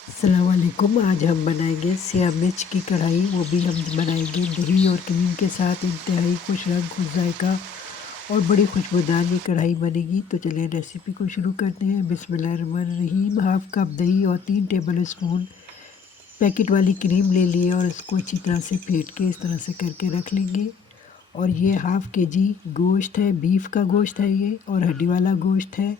अस्सलाम वालेकुम। आज हम बनाएंगे सिया मिर्च की कढ़ाई, वो भी हम बनाएंगे दही और क्रीम के साथ। इंतहाई खुश रंग, खुश जायका और बड़ी खुशबूदार ये कढ़ाई बनेगी। तो चलिए रेसिपी को शुरू करते हैं। बिस्मिल्लाहिर्रहमानिर्रहीम। हाफ़ कप दही और 3 टेबल स्पून पैकेट वाली क्रीम ले लिए और इसको अच्छी तरह से फेंट के इस तरह से करके रख लेंगे। और ये हाफ़ केजी गोश्त है, बीफ का गोश्त है ये, और हड्डी वाला गोश्त है।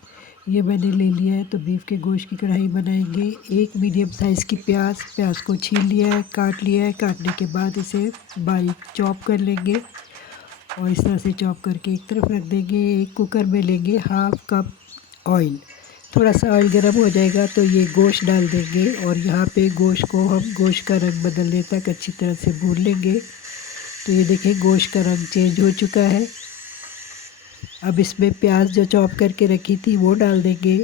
ये मैंने ले लिया है। तो बीफ के गोश्त की कढ़ाई बनाएंगे। एक मीडियम साइज़ की प्याज को छील लिया है, काट लिया है। काटने के बाद इसे बारीक चॉप कर लेंगे और इस तरह से चॉप करके एक तरफ रख देंगे। एक कुकर में लेंगे हाफ़ कप ऑयल। थोड़ा सा ऑयल गर्म हो जाएगा तो ये गोश्त डाल देंगे और यहाँ पे गोश्त को हम गोश्त का रंग बदलने तक अच्छी तरह से भून लेंगे। तो ये देखिए गोश्त का रंग चेंज हो चुका है। अब इसमें प्याज जो चॉप करके रखी थी वो डाल देंगे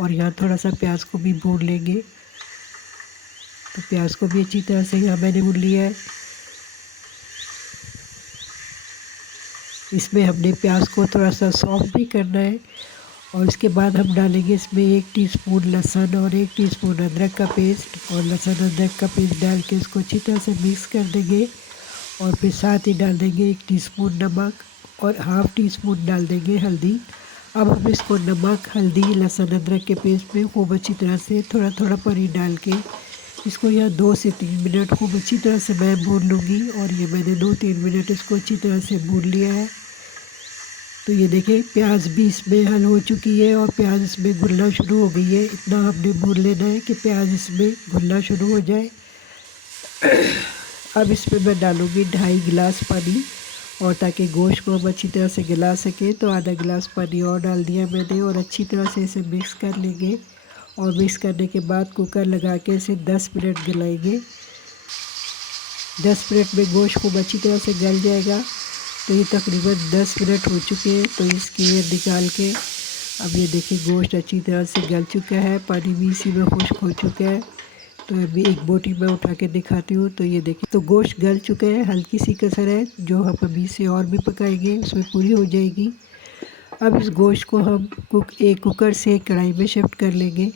और यहाँ थोड़ा सा प्याज को भी भून लेंगे। तो प्याज को भी अच्छी तरह से यहाँ मैंने भून लिया है। इसमें हमने प्याज को थोड़ा सा सॉफ्ट भी करना है और इसके बाद हम डालेंगे इसमें 1 टीस्पून लहसुन और 1 टीस्पून अदरक का पेस्ट। और लहसुन अदरक का पेस्ट डाल के इसको अच्छी तरह से मिक्स कर देंगे और फिर साथ ही डाल देंगे 1 टीस्पून नमक और हाफ़ टी स्पून डाल देंगे हल्दी। अब हम इसको नमक, हल्दी, लहसुन अदरक के पेस्ट में खूब अच्छी तरह से थोड़ा थोड़ा पानी डाल के इसको यहाँ 2 से 3 मिनट खूब अच्छी तरह से मैं भून लूँगी। और ये मैंने 2-3 मिनट इसको अच्छी तरह से भून लिया है। तो ये देखिए प्याज भी इसमें हल हो चुकी है और प्याज इसमें घुलना शुरू हो गई है। इतना हमने भून लेना है कि प्याज इसमें घुलना शुरू हो जाए। अब इसमें मैं डालूँगी 2.5 गिलास पानी और ताकि गोश्त को हम अच्छी तरह से गला सकें तो आधा गिलास पानी और डाल दिया मैंने और अच्छी तरह से इसे मिक्स कर लेंगे। और मिक्स करने के बाद कुकर लगा के इसे 10 मिनट गलाएंगे। 10 मिनट में गोश्त खूब अच्छी तरह से गल जाएगा। तो ये तकरीबन 10 मिनट हो चुके हैं। तो इसकी ये निकाल के अब ये देखिए गोश्त अच्छी तरह से गल चुका है, पानी भी इसी में खुश्क हो चुका है। तो अभी एक बोटी में उठा के दिखाती हूँ। तो ये देखिए तो गोश्त गल चुका है, हल्की सी कसर है जो हम अभी से और भी पकाएंगे उसमें पूरी हो जाएगी। अब इस गोश्त को हम एक कुकर से कढ़ाई में शिफ्ट कर लेंगे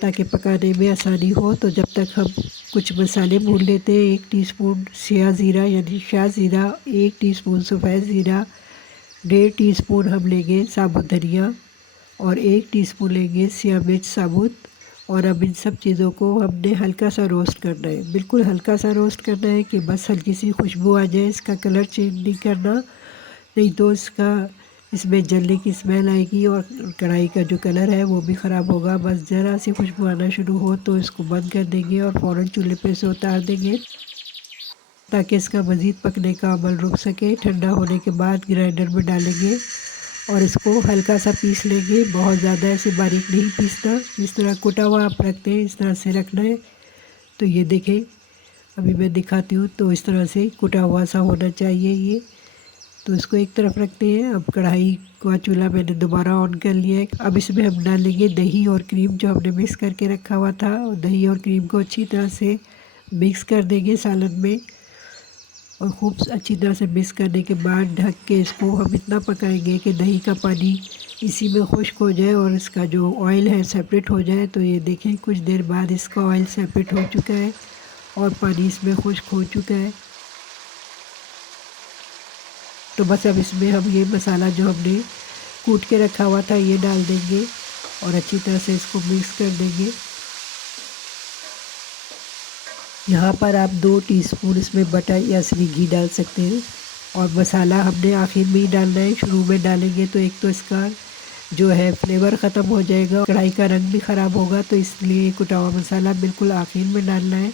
ताकि पकाने में आसानी हो। तो जब तक हम कुछ मसाले भून लेते हैं। 1 टीस्पून सिया ज़ीरा यानी शाह ज़ीरा, 1 टीस्पून सफ़ेद ज़ीरा, 1.5 टीस्पून हम लेंगे साबुत धनिया और 1 टीस्पून लेंगे सिया मिर्च साबुत। और अब इन सब चीज़ों को हमने हल्का सा रोस्ट करना है, बिल्कुल हल्का सा रोस्ट करना है कि बस हल्की सी खुशबू आ जाए। इसका कलर चेंज नहीं करना, नहीं तो इसमें जलने की स्मेल आएगी और कढ़ाई का जो कलर है वो भी ख़राब होगा। बस ज़रा सी खुशबू आना शुरू हो तो इसको बंद कर देंगे और फ़ौरन चूल्हे पे से उतार देंगे ताकि इसका मज़ीद पकने का अमल रुक सके। ठंडा होने के बाद ग्राइंडर में डालेंगे और इसको हल्का सा पीस लेंगे, बहुत ज़्यादा ऐसे बारीक नहीं पीसना। इस तरह कुटा हुआ आप रखते हैं इस तरह से रखना है। तो ये देखें अभी मैं दिखाती हूँ। तो इस तरह से कुटा हुआ सा होना चाहिए ये। तो इसको एक तरफ रखते हैं। अब कढ़ाई का चूल्हा मैंने दोबारा ऑन कर लिया है। अब इसमें हम डालेंगे दही और क्रीम जो हमने मिक्स करके रखा हुआ था। और दही और क्रीम को अच्छी तरह से मिक्स कर देंगे सालन में और खूब अच्छी तरह से मिक्स करने के बाद ढक के इसको हम इतना पकाएंगे कि दही का पानी इसी में खुश्क हो जाए और इसका जो ऑयल है सेपरेट हो जाए। तो ये देखें कुछ देर बाद इसका ऑयल सेपरेट हो चुका है और पानी इसमें खुश्क हो चुका है। तो बस अब इसमें हम ये मसाला जो हमने कूट के रखा हुआ था ये डाल देंगे और अच्छी तरह से इसको मिक्स कर देंगे। यहाँ पर आप 2 टीस्पून इसमें बटर या असली घी डाल सकते हैं। और मसाला हमने आखिर में ही डालना है, शुरू में डालेंगे तो एक तो इसका जो है फ्लेवर ख़त्म हो जाएगा, कढ़ाई का रंग भी ख़राब होगा। तो इसलिए कुटा हुआ मसाला बिल्कुल आखिर में डालना है।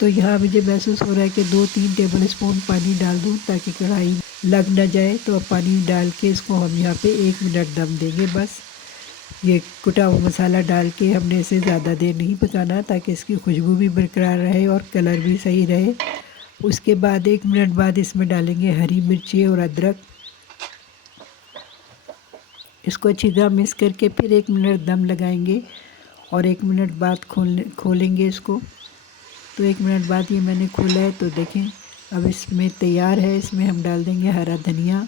तो यहाँ मुझे महसूस हो रहा है कि 2-3 टेबल स्पून पानी डाल दूँ ताकि कढ़ाई लग ना जाए। तो अब पानी डाल के इसको हम यहाँ पे 1 मिनट दम देंगे। बस ये कुटा हुआ मसाला डाल के हमने इसे ज़्यादा देर नहीं पकाना ताकि इसकी खुशबू भी बरकरार रहे और कलर भी सही रहे। उसके बाद 1 मिनट बाद इसमें डालेंगे हरी मिर्ची और अदरक। इसको अच्छी तरह मिक्स करके फिर 1 मिनट दम लगाएंगे और 1 मिनट बाद खोलेंगे इसको। तो 1 मिनट बाद ये मैंने खोला है तो देखें अब इसमें तैयार है। इसमें हम डाल देंगे हरा धनिया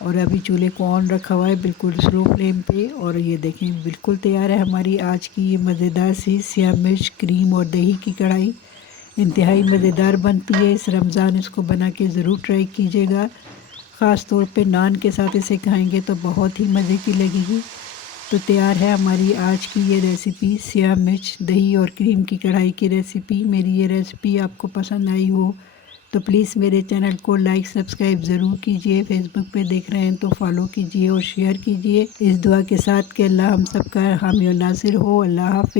और अभी चूल्हे को ऑन रखा हुआ है बिल्कुल स्लो फ्लेम पे। और ये देखें बिल्कुल तैयार है हमारी आज की ये मज़ेदार सी सिया मिर्च क्रीम और दही की कढ़ाई। इंतहाई मज़ेदार बनती है। इस रमज़ान इसको बना के ज़रूर ट्राई कीजिएगा। ख़ास तौर पे नान के साथ इसे खाएंगे तो बहुत ही मज़े की लगेगी। तो तैयार है हमारी आज की ये रेसिपी सिया मिर्च दही और क्रीम की कढ़ाई की रेसिपी। मेरी ये रेसिपी आपको पसंद आई हो तो प्लीज़ मेरे चैनल को लाइक सब्सक्राइब ज़रूर कीजिए। फेसबुक पे देख रहे हैं तो फॉलो कीजिए और शेयर कीजिए इस दुआ के साथ कि अल्लाह हम सबका हामी और नासिर हो। अल्लाह हाफ़िज़।